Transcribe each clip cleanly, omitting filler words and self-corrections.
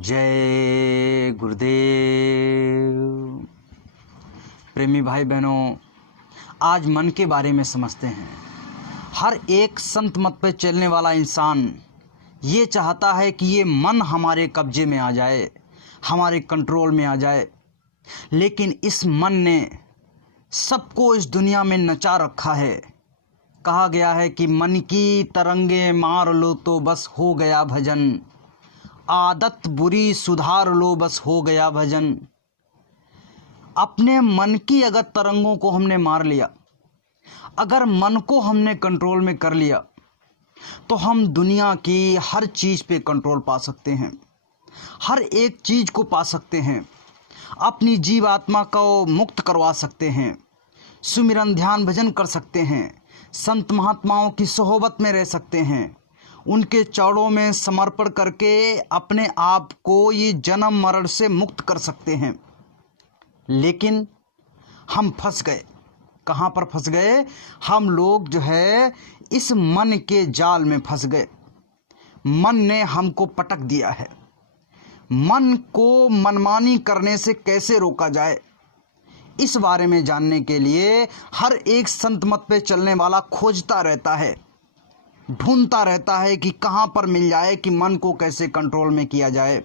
जय गुरुदेव। प्रेमी भाई बहनों, आज मन के बारे में समझते हैं। हर एक संत मत पे चलने वाला इंसान ये चाहता है कि ये मन हमारे कब्जे में आ जाए, हमारे कंट्रोल में आ जाए। लेकिन इस मन ने सबको इस दुनिया में नचा रखा है। कहा गया है कि मन की तरंगे मार लो तो बस हो गया भजन, आदत बुरी सुधार लो बस हो गया भजन। अपने मन की अगर तरंगों को हमने मार लिया, अगर मन को हमने कंट्रोल में कर लिया, तो हम दुनिया की हर चीज़ पे कंट्रोल पा सकते हैं, हर एक चीज़ को पा सकते हैं, अपनी जीव आत्मा को मुक्त करवा सकते हैं, सुमिरन ध्यान भजन कर सकते हैं, संत महात्माओं की सोहबत में रह सकते हैं, उनके चरणों में समर्पण करके अपने आप को ये जन्म मरण से मुक्त कर सकते हैं। लेकिन हम फंस गए। कहाँ पर फंस गए? हम लोग जो है इस मन के जाल में फंस गए। मन ने हमको पटक दिया है। मन को मनमानी करने से कैसे रोका जाए, इस बारे में जानने के लिए हर एक संत मत पे चलने वाला खोजता रहता है, ढूंढता रहता है कि कहाँ पर मिल जाए कि मन को कैसे कंट्रोल में किया जाए।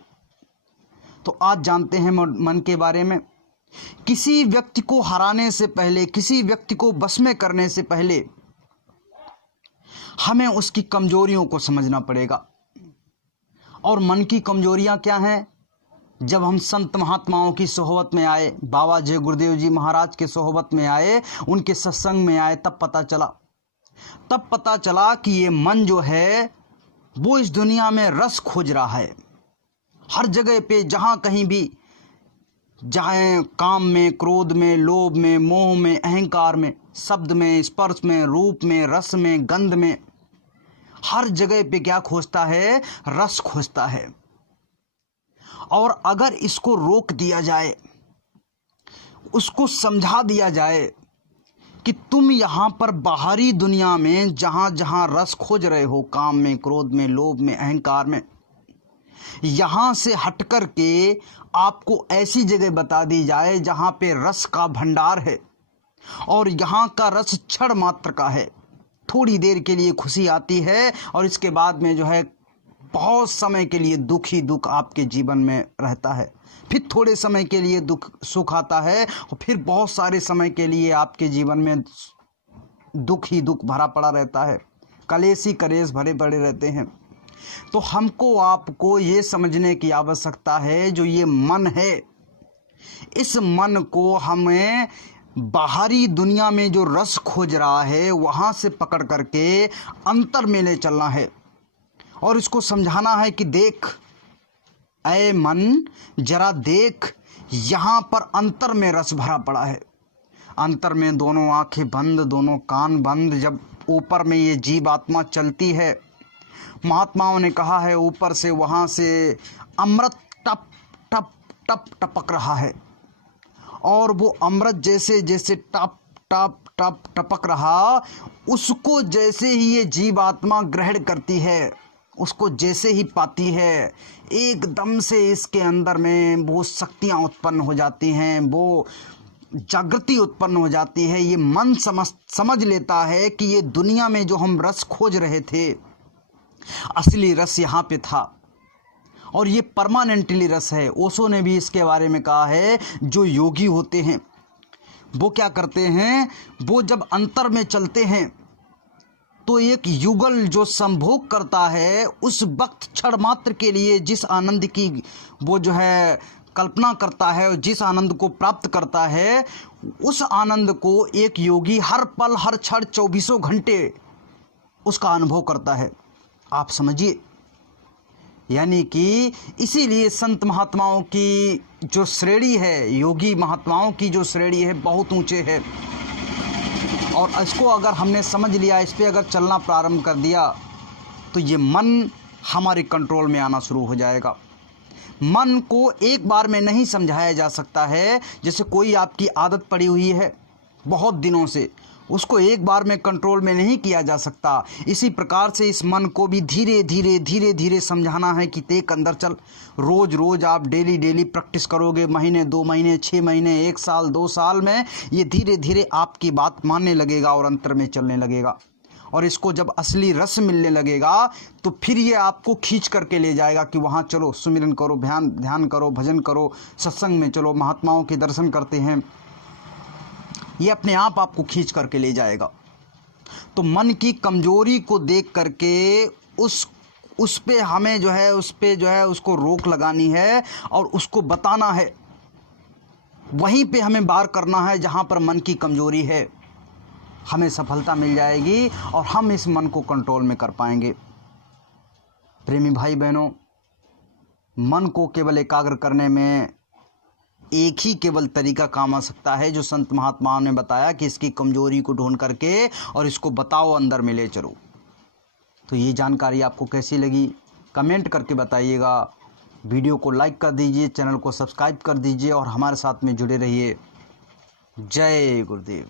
तो आज जानते हैं मन के बारे में। किसी व्यक्ति को हराने से पहले, किसी व्यक्ति को बस में करने से पहले हमें उसकी कमजोरियों को समझना पड़ेगा। और मन की कमजोरियां क्या हैं? जब हम संत महात्माओं की सोहबत में आए, बाबा जय गुरुदेव जी महाराज के सोहबत में आए, उनके सत्संग में आए, तब पता चला कि ये मन जो है वो इस दुनिया में रस खोज रहा है। हर जगह पे, जहाँ कहीं भी जाए, काम में, क्रोध में, लोभ में, मोह में, अहंकार में, शब्द में, स्पर्श में, रूप में, रस में, गंध में, हर जगह पे क्या खोजता है? रस खोजता है। और अगर इसको रोक दिया जाए, उसको समझा दिया जाए कि तुम यहाँ पर बाहरी दुनिया में जहाँ जहाँ रस खोज रहे हो, काम में, क्रोध में, लोभ में, अहंकार में, यहाँ से हट कर के आपको ऐसी जगह बता दी जाए जहाँ पे रस का भंडार है और यहाँ का रस क्षण मात्र का है। थोड़ी देर के लिए खुशी आती है और इसके बाद में जो है बहुत समय के लिए दुख ही दुख आपके जीवन में रहता है। फिर थोड़े समय के लिए सुख आता है और फिर बहुत सारे समय के लिए आपके जीवन में दुख ही दुख भरा पड़ा रहता है। कलेश ही कलेश भरे पड़े रहते हैं। तो हमको आपको ये समझने की आवश्यकता है, जो ये मन है, इस मन को हमें बाहरी दुनिया में जो रस खोज रहा है वहाँ से पकड़ करके अंतर में ले चलना है और इसको समझाना है कि देख ऐ मन, जरा देख, यहाँ पर अंतर में रस भरा पड़ा है। अंतर में दोनों आंखें बंद, दोनों कान बंद, जब ऊपर में ये जीव आत्मा चलती है, महात्माओं ने कहा है ऊपर से वहाँ से अमृत टप टप टप टपक रहा है और वो अमृत जैसे जैसे टप टप टप टपक रहा, उसको जैसे ही ये जीव आत्मा ग्रहण करती है, उसको जैसे ही पाती है, एकदम से इसके अंदर में वो शक्तियाँ उत्पन्न हो जाती हैं, वो जागृति उत्पन्न हो जाती है। ये मन समझ लेता है कि ये दुनिया में जो हम रस खोज रहे थे, असली रस यहाँ पे था और ये परमानेंटली रस है। ओशो ने भी इसके बारे में कहा है, जो योगी होते हैं वो क्या करते हैं, वो जब अंतर में चलते हैं तो एक युगल जो संभोग करता है, उस वक्त क्षण मात्र के लिए जिस आनंद की वो जो है कल्पना करता है और जिस आनंद को प्राप्त करता है, उस आनंद को एक योगी हर पल हर क्षण 24 घंटे उसका अनुभव करता है। आप समझिए, यानी कि इसीलिए संत महात्माओं की जो श्रेणी है, योगी महात्माओं की जो श्रेणी है, बहुत ऊंचे है। और इसको अगर हमने समझ लिया, इस पर अगर चलना प्रारंभ कर दिया, तो ये मन हमारे कंट्रोल में आना शुरू हो जाएगा। मन को एक बार में नहीं समझाया जा सकता है। जैसे कोई आपकी आदत पड़ी हुई है बहुत दिनों से, उसको एक बार में कंट्रोल में नहीं किया जा सकता। इसी प्रकार से इस मन को भी धीरे धीरे धीरे धीरे समझाना है कि देख अंदर चल। रोज़ रोज़ आप डेली डेली प्रैक्टिस करोगे, महीने 2 महीने 6 महीने 1 साल 2 साल में ये धीरे धीरे आपकी बात मानने लगेगा और अंतर में चलने लगेगा। और इसको जब असली रस मिलने लगेगा तो फिर ये आपको खींच करके ले जाएगा कि वहाँ चलो, सुमिरन करो, ध्यान करो, भजन करो, सत्संग में चलो, महात्माओं के दर्शन करते हैं। ये अपने आप आपको खींच करके ले जाएगा। तो मन की कमजोरी को देख करके उस पे हमें जो है उसको रोक लगानी है और उसको बताना है। वहीं पे हमें वार करना है जहाँ पर मन की कमजोरी है। हमें सफलता मिल जाएगी और हम इस मन को कंट्रोल में कर पाएंगे। प्रेमी भाई बहनों, मन को केवल एकाग्र करने में एक ही केवल तरीका काम आ सकता है जो संत महात्माओं ने बताया कि इसकी कमजोरी को ढूंढ करके और इसको बताओ, अंदर में ले चलो। तो ये जानकारी आपको कैसी लगी कमेंट करके बताइएगा। वीडियो को लाइक कर दीजिए, चैनल को सब्सक्राइब कर दीजिए और हमारे साथ में जुड़े रहिए। जय गुरुदेव।